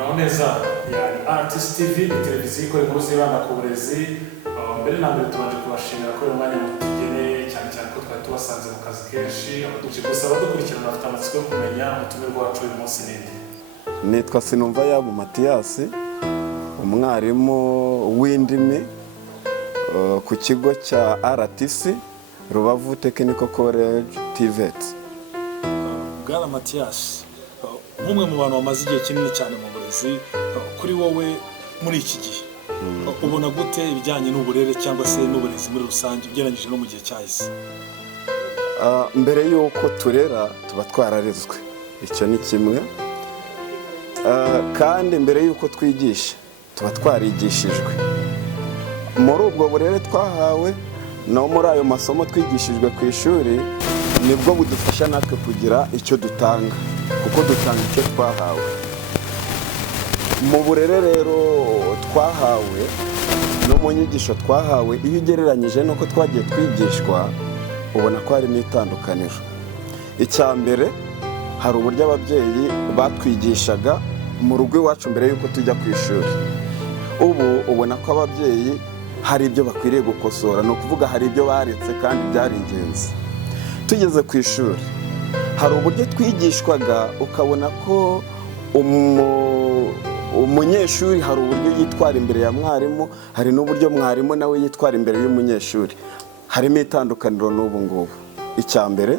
Muraoneza yani Artist TV ni televiziyo ikora inkuru zibanda ku burezi. Mbere na mbere tubanje kubashimira ko uyu mwanya mutugeneye cyane ko twari tubasanze mu kazi kenshi. Gusa abadukurikirana bafite amatsiko yo kumenya umutumirwa wacu uyu munsi ninde. Nitwa Sinumvayabo Mathias, umwarimu w'indimi ku kigo cya RTC Rubavu Technical College TVET. Bwana Mathias, nk'umwe mu bantu bamaze igihe kinini cyane mu burezi, kuri wowe muri iki gihe ubona gute ibijyanye n'uburere cyangwa se n'uburezi muri rusange ugereranyije no mu gihe cyahise? Mbere y'uko turera tuba twararezwe, icyo ni kimwe, kandi mbere y'uko twigisha tuba twarigishijwe. Muri ubwo burere twahawe no muri ayo masomo twigishijwe ku ishuri nibwo budufasha natwe kugira icyo dutanga, kuko dutanga icyo twahawe. Mu burere rero twahawe no mu nyigisho twahawe, iyo ugereranyije n'uko twagiye twigishwa ubona ko harimo itandukaniro. Icya mbere, hari uburyo ababyeyi batwigishaga mu rugo iwacu mbere y'uko tujya ku ishuri. Ubu ubona ko ababyeyi hari ibyo bakwiriye gukosora, ni ukuvuga hari ibyo baretse kandi byari ingenzi. Tugeze ku ishuri hari uburyo twigishwaga ukabona ko umunyeshuri hari uburyo yitwara imbere ya mwarimu, hari n'uburyo mwarimu nawe yitwara imbere y'umunyeshuri. Harimo itandukaniro n'ubu ngubu. Icya mbere,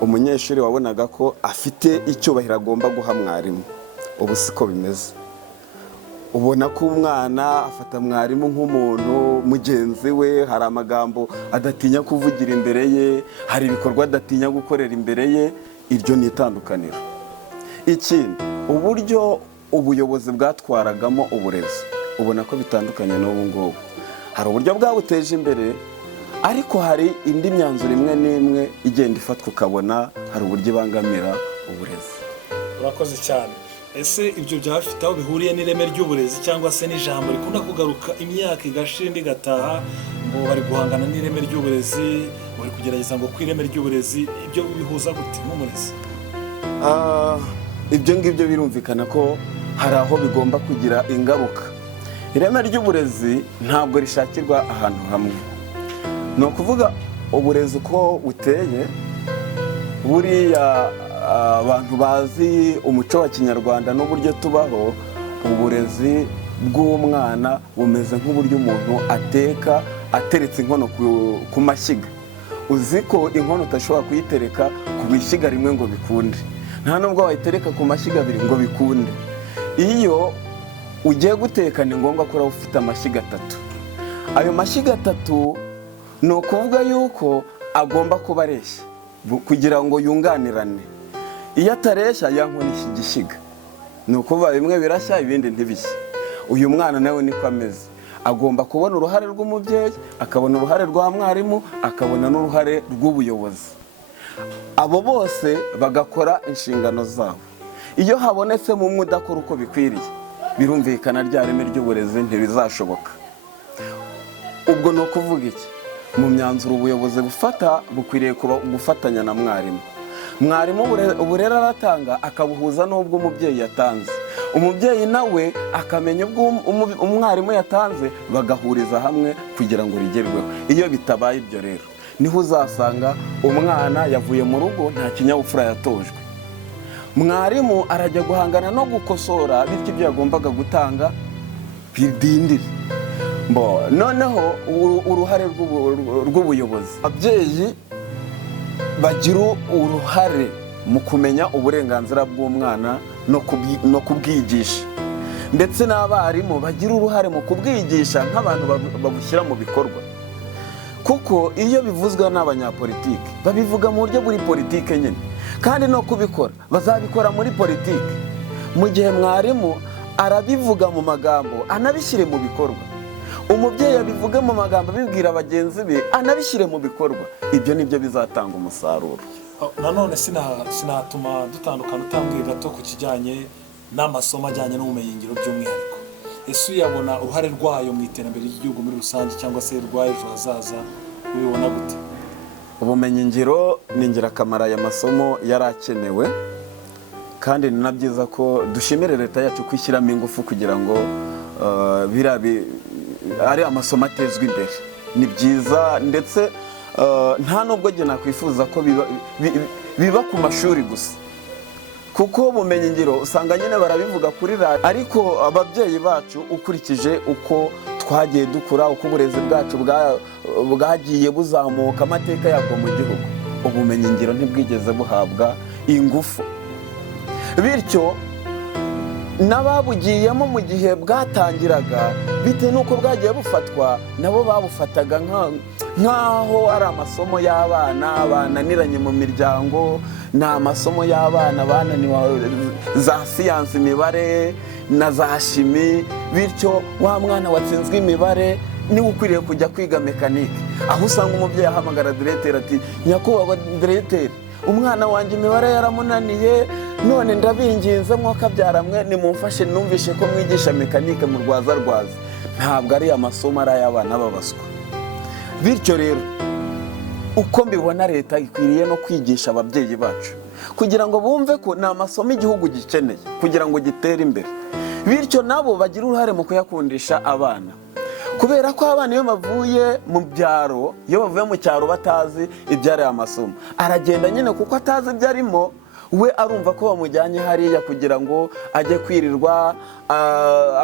umunyeshuri wabonaga ko afite icyubahiro agomba guha mwarimu, ubu siko bimeze. Ubona ko umwana afata mwarimu nk'umuntu mugenzi we, hari amagambo adatinya kuvugira imbere ye, hari ibikorwa adatinya gukorera imbere ye. Iryo ni itandukaniro. Ikindi, uburyo ubuyobozi bwatwaragamo uburezi ubona ko bitandukanye n'ubu ngubu. Hari uburyo bwabuteje imbere, ariko hari indi myanzuro imwe n'imwe igenda ifatwa ukabona hari uburyo ibangamira uburezi. Urakoze cyane. Ese ibyo byaba bifite aho bihuriye n'ireme ry'uburezi cyangwa se n'ijambo rikunda kugaruka imyaka igashira indi igataha ngo bari guhangana n'ireme ry'uburezi, bari kugerageza ngo ku ireme ry'uburezi, ibyo bihuza gute nk'umurezi? Ibyo ngibyo birumvikana ko hari aho bigomba kugira ingaruka. Ireme ry'uburezi ntabwo rishakirwa ahantu hamwe. Ni ukuvuga uburezi uko buteye, buriya abantu bazi umuco wa Kinyarwanda n'uburyo tubaho, uburezi bw'umwana bumeze nk'uburyo umuntu ateka ateretse inkono ku mashyiga. Uzi ko inkono utashobora kuyitereka ku ishyiga rimwe ngo bikunde, nta nubwo wayitereka ku mashyiga abiri ngo bikunde. Iyo ugiye guteka ni ngombwa ko ufite amashyiga 3. Ayo mashyiga 3 ni ukuvuga yuko agomba kuba areshya kugira ngo yunganirane. Iyo atareshya yankonisha igishyiga, ni ukuvuga bimwe birashya ibindi ntibishye. Uyu mwana nawe niko ameze, agomba kubona uruhare rw'umubyeyi, akabona uruhare rwa mwarimu, akabona n'uruhare rw'ubuyobozi. Abo bose bagakora inshingano zabo. Iyo habonetsemo umwe udakora uko bikwiriye, birumvikana rya reme ry'uburezi ntibizashoboka. Ubwo ni ukuvuga iki? Mu myanzuro ubuyobozi bufata bukwiriye gufatanya na mwarimu. Mwarimu uburere aratanga akabuhuza n'ubwo umubyeyi yatanze. Umubyeyi nawe akamenya ubwo umwarimu yatanze, bagahuriza hamwe kugira ngo rigerweho. Iyo bitabaye ibyo rero, niho uzasanga umwana yavuye mu rugo nta kinyabupfura yatojwe. Mwarimu arajya guhangana no gukosora, bityo ibyo yagombaga gutanga bidindire. Noneho uruhare rw'ubuyobozi, ababyeyi bagira uruhare mu kumenya uburenganzira bw'umwana no kubwigisha, ndetse n'abarimu bagira uruhare mu kubwigisha nk'abantu babushyira mu bikorwa. Kuko iyo bivuzwe n'abanyapolitike babivuga mu buryo buri politike nyine, kandi no kubikora bazabikora muri politike. Mu gihe mwarimu arabivuga mu magambo anabishyire mu bikorwa, umubyeyi abivuge mu magambo abibwira bagenzi be anabishyire mu bikorwa, ibyo nibyo bizatanga umusaruro. Nanone sinatuma dutandukana utambwiye gato ku kijyanye n'amasomo ajyanye n'ubumenyingiro by'umwihariko. Ese uyabona uruhare rwayo mu iterambere ry'igihugu muri rusange cyangwa se rw'ejo hazaza ubibona gute? Ubumenyingiro ni ingirakamaro, aya masomo yari akenewe, kandi ni na byiza ko dushimire leta yacu kwishyiramo ingufu kugira ngo ari amasomo atezwa imbere. Ni byiza ndetse nta nubwo njye nakwifuza ko biba ku mashuri gusa, kuko ubumenyi ngiro usanga nyine barabivuga kuri radiyo, ariko ababyeyi bacu ukurikije uko twagiye dukura, uko uburezi bwacu bwagiye buzamuka, amateka yabwo mu gihugu, ubumenyi ngiro ntibwigeze buhabwa ingufu, bityo n'ababugiyemo mu gihe bwatangiraga bitewe n'uko bwagiye bufatwa, nabo babufataga nk'aho ari amasomo y'abana bananiranye mu miryango, ni amasomo y'abana bananiwe za siyansi, imibare na za shimi, bityo wa mwana watsinzwe imibare niwe ukwiriye kujya kwiga mekanike. Aho usanga umubyeyi ahamagara diregiteri ati nyakubahwa diregiteri, umwana wanjye imibare yaramunaniye, none ndabinginze mwakabyaramwe nimumfashe numvishe ko mwigisha mekanike mu rwaza. Ntabwo ari amasomo ari ay'abana babaswa. Bityo rero uko mbibona leta ikwiriye no kwigisha ababyeyi bacu kugira ngo bumve ko ni amasomo igihugu gikeneye kugira ngo gitere imbere, bityo nabo bagira uruhare mu kuyakundisha abana, kubera ko abana iyo bavuye mu byaro, iyo bavuye mu cyaro batazi ibyari amasomo, aragenda nyine kuko atazi ibyo arimo, we arumva ko bamujyanye hariya kugira ngo ajye kwirirwa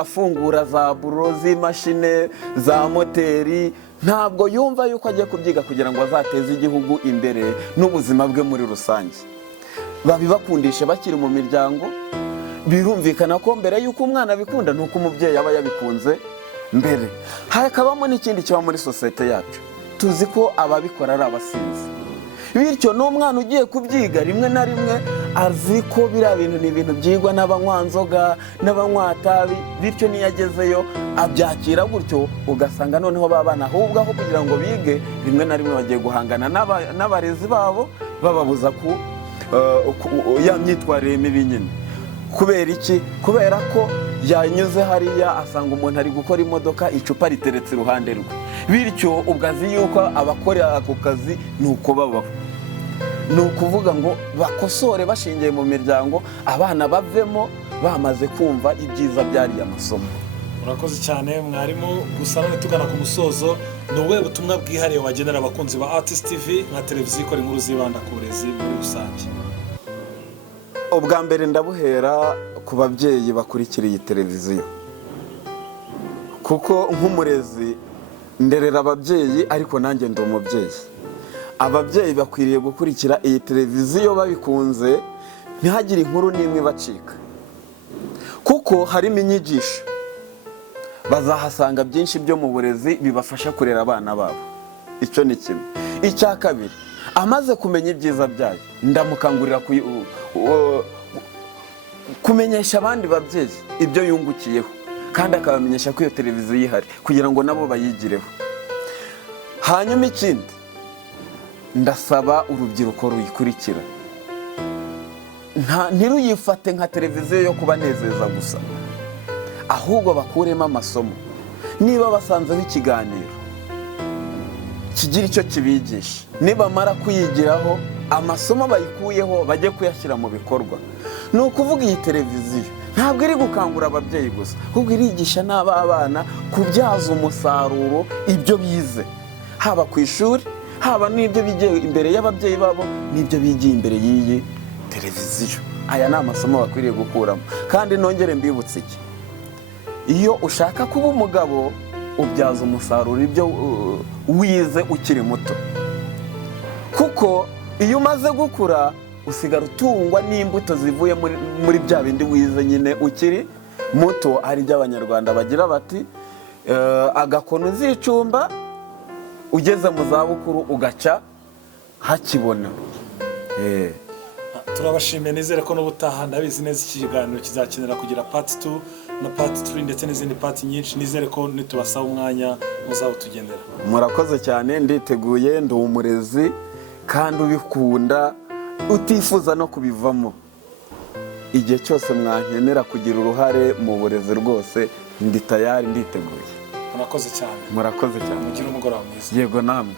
afungura za buro z'imashine, za moteri, ntabwo yumva yuko agiye kubyiga kugira ngo azateze igihugu imbere n'ubuzima bwe muri rusange. Babibakundishe bakiri mu miryango, birumvikana ko mbere y'uko umwana abikunda nuko umubyeyi aba yabikunze mbere. Hakabamo n'ikindi kiba muri sosiyete yacu, tuzi ko ababikora ari abasinzi, bityo n'umwana ugiye kubyiga rimwe na rimwe azi ko biriya bintu ni ibintu byigwa n'abanywanzoga n'abanywantabi, bityo niyo agezeyo abyakira gutyo, ugasanga noneho babana ahubwo aho kugira ngo bige, rimwe na rimwe bagiye guhangana n'abarezi babo bababuza ya myitwarire mibi nyine. Kubera iki? Kubera ko yanyuze hariya asanga umuntu ari gukora imodoka, icupa riteretse iruhande rwe, bityo ubwo azi yuko abakora ako kazi ni uko babaho. Ni ukuvuga ngo bakosore bashingiye mu miryango, abana bavemo bamaze kumva ibyiza byariye amasomo. Murakoze cyane mwarimu. Gusa none tugana ku musozo, ni ubuhe butumwa bwihariye wagenera abakunzi ba Artist TV nka televiziyo ikora inkuru zibanda ku burezi muri rusange? Ubwa mbere ndabuhera ku babyeyi bakurikira iyi televiziyo, kuko nk'umurezi nderera ababyeyi, ariko nanjye ndi umubyeyi. Ababyeyi bakwiriye gukurikira iyi televiziyo babikunze, ntihagire inkuru n'imwe bacika, kuko harimo inyigisho. Bazahasanga byinshi byo mu burezi bibafasha kurera abana babo. Icyo ni kimwe. Icya kabiri, amaze kumenya ibyiza byayo, ndamukangurira kumenyesha abandi babyeyi ibyo yungukiyeho, kandi akabamenyesha ko iyo televiziyo ihari kugira ngo nabo bayigireho. Hanyuma ikindi, ndasaba urubyiruko ruyikurikira ntiruyifate nka televiziyo yo kubanezeza gusa, ahubwo bakuremo amasomo. Niba basanzeho ikiganiro kigira icyo kibigisha, nibamara kuyigiraho amasomo bayikuyeho bajye kuyashyira mu bikorwa. Ni ukuvuga iyi televiziyo ntabwo iri gukangura ababyeyi gusa, ahubwo irigisha n'abana kubyaza umusaruro ibyo bize, haba ku ishuri, haba n'ibyo bigiye imbere y'ababyeyi babo, n'ibyo bigiye imbere y'iyi televiziyo. Aya ni amasomo bakwiriye gukuramo. Kandi nongere mbibutse iki, iyo ushaka kuba umugabo ubyaza umusaruro ibyo wize ukiri muto, kuko iyo umaze gukura usigara utungwa n'imbuto zivuye muri bya bindi wize nyine ukiri muto. Ari byo abanyarwanda bagira bati agakono uzicumba, ugeze mu zabukuru ugaca hakibona. Turabashimiye, nizere ko n'ubutaha ndabizi neza iki kiganiro kizakenera kugira part 2 na part 3 ndetse n'izindi part nyinshi. Nizere ko nitubasaba umwanya muzawutugendera. Murakoze cyane, nditeguye, ndi umurezi kandi ubikunda, utifuza no kubivamo. Igihe cyose mwankenera kugira uruhare mu burezi rwose ndi tayari, nditeguye. Murakoze cyane. Murakoze cyane. Mugire umugoroba mwiza. Yego namwe.